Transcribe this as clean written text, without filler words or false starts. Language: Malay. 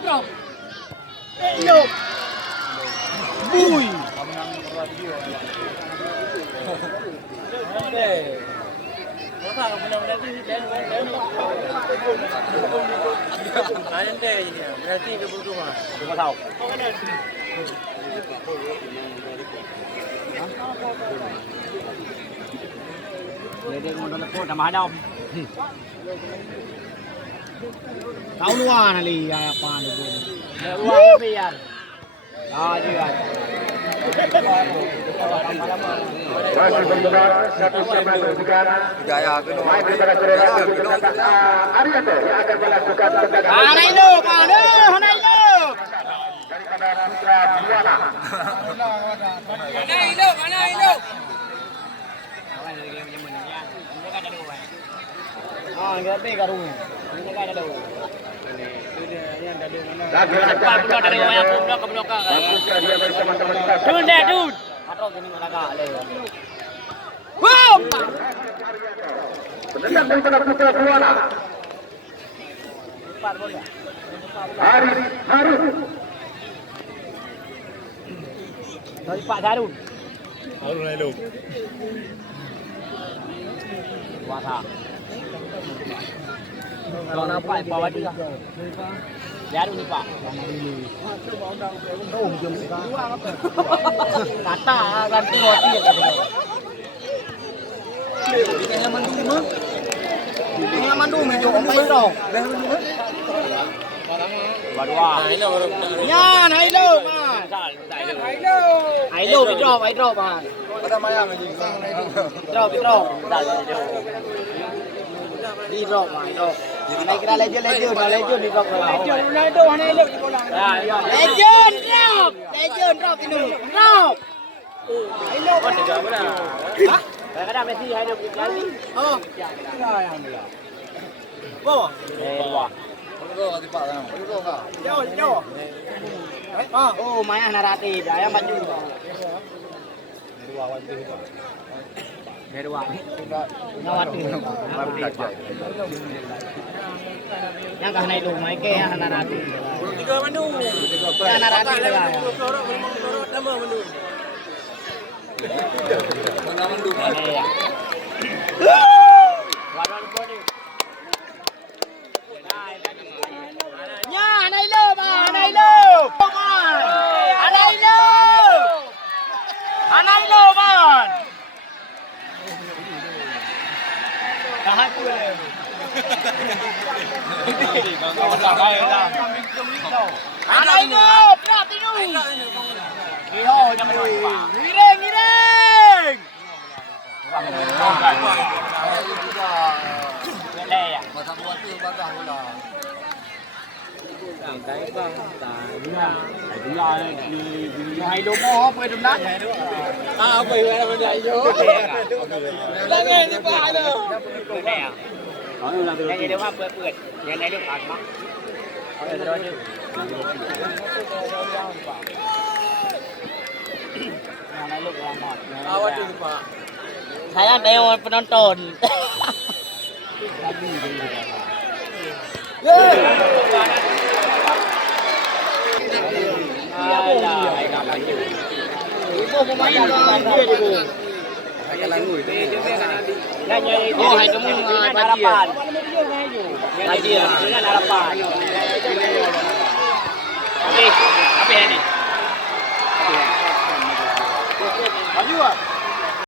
drop. Yo. Bui. Masa benar-benar dan lain deh ini. Berarti dia berdua. Cuma tahu. Dia ngomong telepon nama Adam. Tahu luar nali apa ni. Luar biar. Ah juga. Masih bergerak satu sama bergerak. Gaya gunung. Main di tengah kereta Arianto yang akan melakukan tendangan. Mana itu? Mana? Mana itu? Daripada Putra Buana. Mana itu? Mana itu? Ah, enggak ada karung. Ini enggak ada dulu. Lagi Cepat keluar dari wayang blok ke belakang. Putra dia bersama-sama di kasar. Dun deh, dun. Atau gini malah kali. Wow! Penendang daripada Putra Buana. Cepat bola. Harus. Dari Pak Darun. Harun Hello. Kuasa. Kalau nampak bawa juga. Darun ni Pak. Kata ganti roti kata. Yang mandu mah. Yang mandu mejo omai dong. Berdua. Ya, naik lo, man. Naik lo, I drop, man. Ada mayang lagi. Drop. Di drop, man, drop. Naik kira legend di drop. Legend di bola. Legend drop ini. Drop. Hah? Kadang-kadang Messi hidup di kali. Oh. Bo. Wah. Jauh. Oh, Maya naratif. Ayam baju. Kedua. Nawati. Yang kah naik rumah ke yang naratif. Tiga menu. Yang naratif lah. Nama menu. Nama menu. Waduh body. Ya, naik lo, man. Naik lo, man. Tahan tu le. Naik lo, drop tu. Giring. Masa buat tu bagas pula. Hai đồ mò quay đâm đá. Quay về là mình lại vô. Đang nghe như vậy rồi. Yang ini mah buat. Yang ini kan mah. Awak tu Pak. Saya dewan penonton. Ibu pemain dia tu. Oh, hai kamu harapan. Lagi ya, dengan harapan. Apa ini? Baju ah.